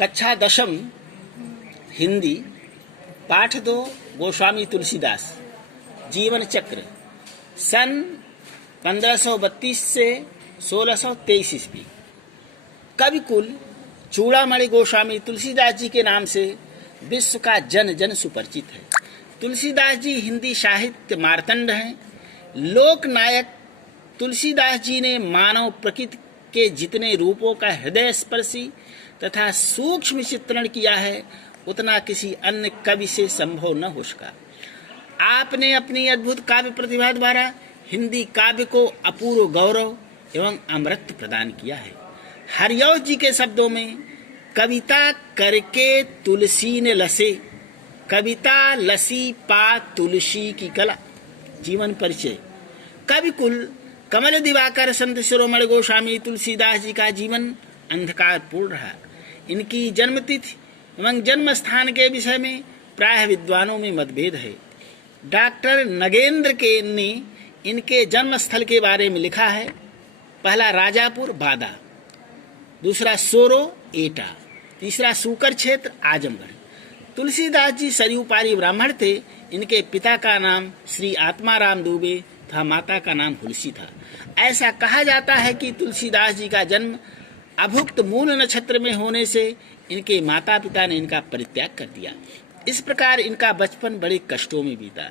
कक्षा दशम हिंदी पाठ 2 गोस्वामी तुलसीदास जीवन चक्र सन 1532 से 1623 ईस्वी। कविकुल चूड़ामणि गोस्वामी तुलसीदास जी के नाम से विश्व का जन जन सुपरिचित है। तुलसीदास जी हिंदी साहित्य मार्तंड हैं। लोक नायक तुलसीदास जी ने मानव प्रकृति के जितने रूपों का हृदय स्पर्शी तथा सूक्ष्म चित्रण किया है उतना किसी अन्य कवि से संभव न हो सका। आपने अपनी अद्भुत काव्य प्रतिभा द्वारा हिंदी काव्य को अपूर्व गौरव एवं अमृत प्रदान किया है। हरिऔध जी के शब्दों में कविता करके तुलसी ने लसे, कविता लसी पा तुलसी की कला। जीवन परिचय। कविकुल कमल दिवाकर संत शिरोमणि गोस्वामी तुलसीदास जी का जीवन अंधकार पूर्ण रहा। इनकी जन्मतिथि एवं जन्म स्थान के विषय में प्रायः विद्वानों में मतभेद है। डॉक्टर नगेंद्र के ने इनके जन्म स्थल के बारे में लिखा है। पहला राजापुर बादा, दूसरा सोरो एटा, तीसरा सूकर क्षेत्र आजमगढ़। तुलसीदास जी सरयू पारी ब्राह्मण थे। इनके पिता का नाम श्री आत्माराम दुबे था, माता का नाम हुलसी था। ऐसा कहा जाता है कि तुलसीदास जी का जन्म अभुक्त मूल नक्षत्र में होने से इनके माता पिता ने इनका परित्याग कर दिया। इस प्रकार इनका बचपन बड़े कष्टों में बीता।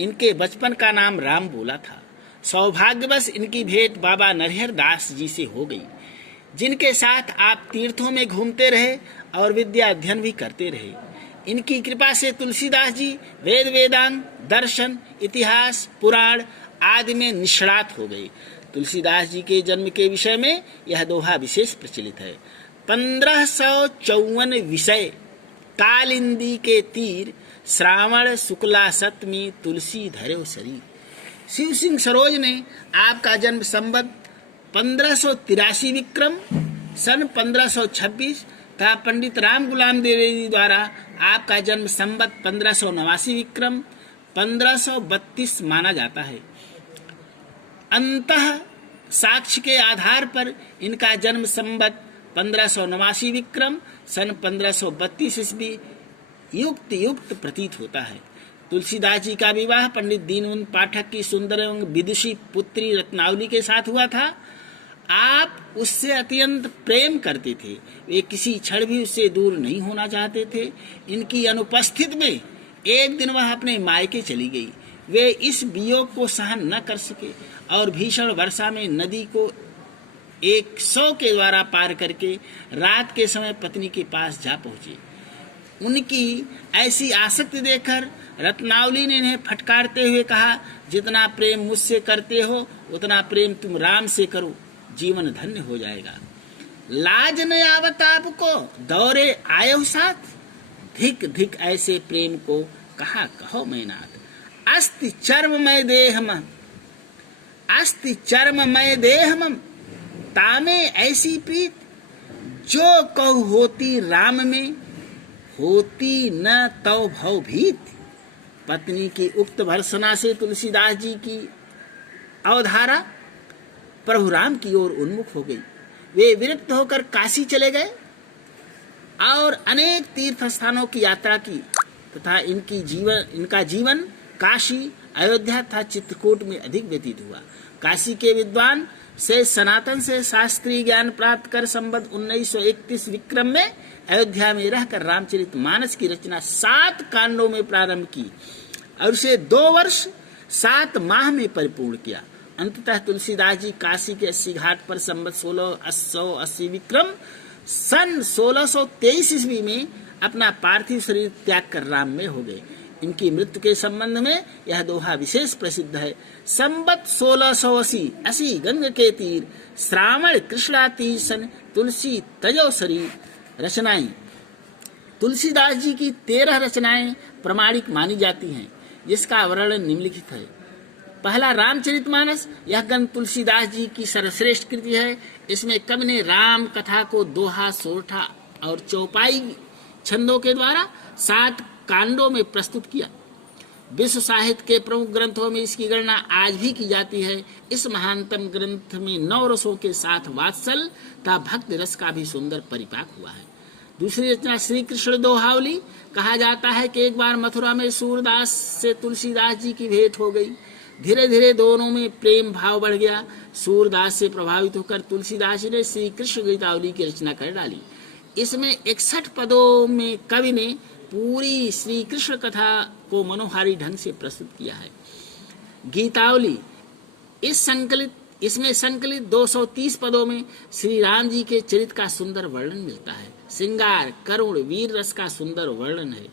इनके बचपन का नाम राम बोला था। सौभाग्यवश इनकी भेंट बाबा नरहर दास जी से हो गई, जिनके साथ आप तीर्थों में घूमते रहे और विद्या अध्ययन भी करते रहे। इनकी कृपा से तुलसीदास जी वेद वेदांग दर्शन इतिहास पुराण आदि में निष्णात हो गए। तुलसीदास जी के जन्म के विषय में यह दोहा विशेष प्रचलित है। 1554 विषय कालिंदी के तीर, श्रावण शुक्ला सप्तमी तुलसी धरे शरीर। शिव सिंह सरोज ने आपका जन्म संवत 1583 विक्रम सन 1526 तथा पंडित राम गुलाम द्विवेदी द्वारा आपका जन्म संवत 1589 विक्रम 1532 माना जाता है। अंतः साक्ष्य के आधार पर इनका जन्म संवत 1589 विक्रम सन 1532 ईस्वी युक्त प्रतीत होता है। तुलसीदास जी का विवाह पंडित दीनबंधु पाठक की सुंदर एवं विदुषी पुत्री रत्नावली के साथ हुआ था। आप उससे अत्यंत प्रेम करते थे। वे किसी क्षण भी उससे दूर नहीं होना चाहते थे। इनकी अनुपस्थिति में एक दिन वह अपने मायके चली गई। वे इस वियोग को सहन न कर सके और भीषण वर्षा में नदी को 100 के द्वारा पार करके रात के समय पत्नी के पास जा पहुंचे। उनकी ऐसी आसक्ति देखकर रत्नावली ने इन्हें फटकारते हुए कहा, जितना प्रेम मुझसे करते हो उतना प्रेम तुम राम से करो, जीवन धन्य हो जाएगा। लाज न आवत आपको दौरे आयो साथ, धिक धिक ऐसे प्रेम को कहा कहो मैं नाथ। अस्ति चर्ममय देहमम तामे ऐसी प्रीत, जो कहु होती राम में होती न तव भव भीत। पत्नी की उक्त भर्त्सना से तुलसीदास जी की अवधारा प्रभु राम की ओर उन्मुख हो गई। वे विरक्त होकर काशी चले गए और अनेक तीर्थ स्थानों की यात्रा की तथा इनका जीवन काशी अयोध्या तथा चित्रकूट में अधिक व्यतीत हुआ। काशी के विद्वान से सनातन से शास्त्रीय ज्ञान प्राप्त कर संवत 1931 विक्रम में अयोध्या में रहकर रामचरितमानस की रचना 7 कांडों में प्रारंभ की और उसे 2 वर्ष 7 माह में परिपूर्ण किया। अंततः तुलसीदास जी काशी के 80 घाट पर संवत 1680 विक्रम सन 1623 ईस्वी में अपना पार्थिव शरीर त्याग कर राम में हो गए। इनकी मृत्यु के संबंध में यह दोहा विशेष प्रसिद्ध है। संवत 1680 गंग के तीर, श्रावण कृष्णाती सन तुलसी तजो शरीर। रचनाएं। तुलसीदास जी की 13 रचनाएं प्रमाणिक मानी जाती हैं, जिसका वर्णन निम्नलिखित है। पहला रामचरितमानस। यह ग्रंथ तुलसीदास जी की सर्वश्रेष्ठ कृति है। इसमें कवि ने राम कथा को दोहा सोरठा और चौपाई छंदों के द्वारा 7 कांडों में प्रस्तुत किया। विश्व साहित्य के प्रमुख ग्रंथों में इसकी गणना आज भी की जाती है। इस महानतम ग्रंथ में 9 रसों के साथ वात्सल तथा भक्ति रस का भी सुंदर परिपाक हुआ है। दूसरी रचना श्री कृष्ण दोहावली। कहा जाता है कि एक बार मथुरा में सूरदास से तुलसीदास जी की भेंट हो गई। धीरे धीरे दोनों में प्रेम भाव बढ़ गया। सूरदास से प्रभावित होकर तुलसीदास जी ने श्री कृष्ण गीतावली की रचना कर डाली। इसमें 61 पदों में कवि ने पूरी श्री कृष्ण कथा को मनोहारी ढंग से प्रस्तुत किया है। गीतावली इसमें संकलित 230 पदों में श्री राम जी के चरित्र का सुंदर वर्णन मिलता है। श्रृंगार, करुण, वीर रस का सुंदर वर्णन है।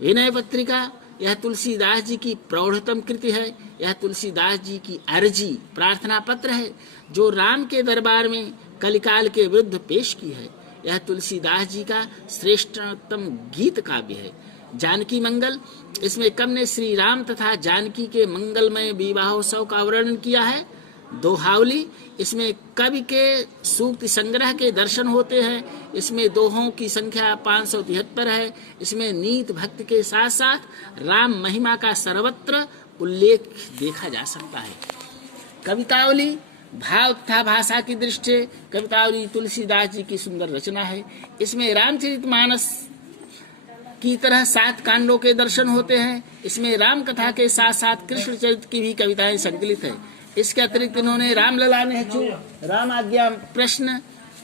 विनय पत्रिका, यह तुलसीदास जी की प्रौढ़तम कृति है। यह तुलसीदास जी की अर्जी प्रार्थना पत्र है जो राम के दरबार में कलिकाल के विरुद्ध पेश की है। यह तुलसीदास जी का श्रेष्ठतम गीत काव्य है। जानकी मंगल, इसमें कवि ने श्री राम तथा जानकी के मंगलमय विवाहोत्सव का वर्णन किया है। दोहावली, इसमें कवि के सूक्ति संग्रह के दर्शन होते हैं। इसमें दोहों की संख्या 573 है। इसमें नीत भक्ति के साथ साथ राम महिमा का सर्वत्र उल्लेख देखा जा सकता है। कवितावली, भाव तथा भाषा की दृष्टि से कवितावली तुलसीदास जी की सुंदर रचना है। इसमें रामचरितमानस की तरह 7 कांडों के दर्शन होते हैं। इसमें राम कथा के साथ साथ कृष्ण चरित्र की भी कविताएं संकलित है। इसके अतिरिक्त इन्होंने रामलला नेहचू, राम आज्ञा प्रश्न,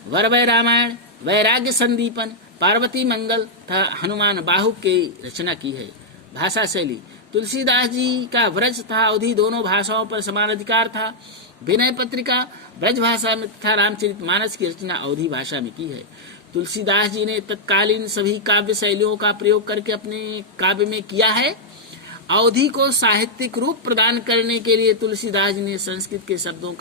वरवय रामायण, वैराग्य संदीपन, पार्वती मंगल तथा हनुमान बाहु की रचना की है। भाषा शैली, तुलसीदास जी का ब्रज तथा अवधी दोनों भाषाओं पर समान अधिकार था। विनय पत्रिका ब्रज भाषा में तथा रामचरितमानस की रचना अवधी भाषा में की है। तुलसीदास जी ने तत्कालीन सभी काव्य शैलियों का प्रयोग करके अपने काव्य में किया है। अवधी को साहित्यिक रूप प्रदान करने के लिए तुलसीदास जी ने संस्कृत के शब्दों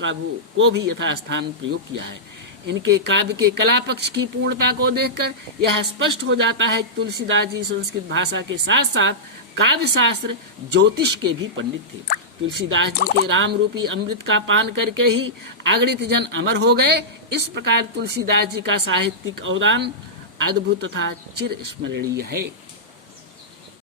को भी यथास्थान प्रयोग किया है। इनके काव्य के कला पक्ष की पूर्णता को देखकर यह स्पष्ट हो जाता है कि तुलसीदास जी संस्कृत भाषा के साथ साथ काव्य शास्त्र, ज्योतिष के भी पंडित थे। तुलसीदास जी के राम रूपी अमृत का पान करके ही अगणित जन अमर हो गए। इस प्रकार तुलसीदास जी का साहित्यिक अवदान अद्भुत तथा चिर स्मरणीय है।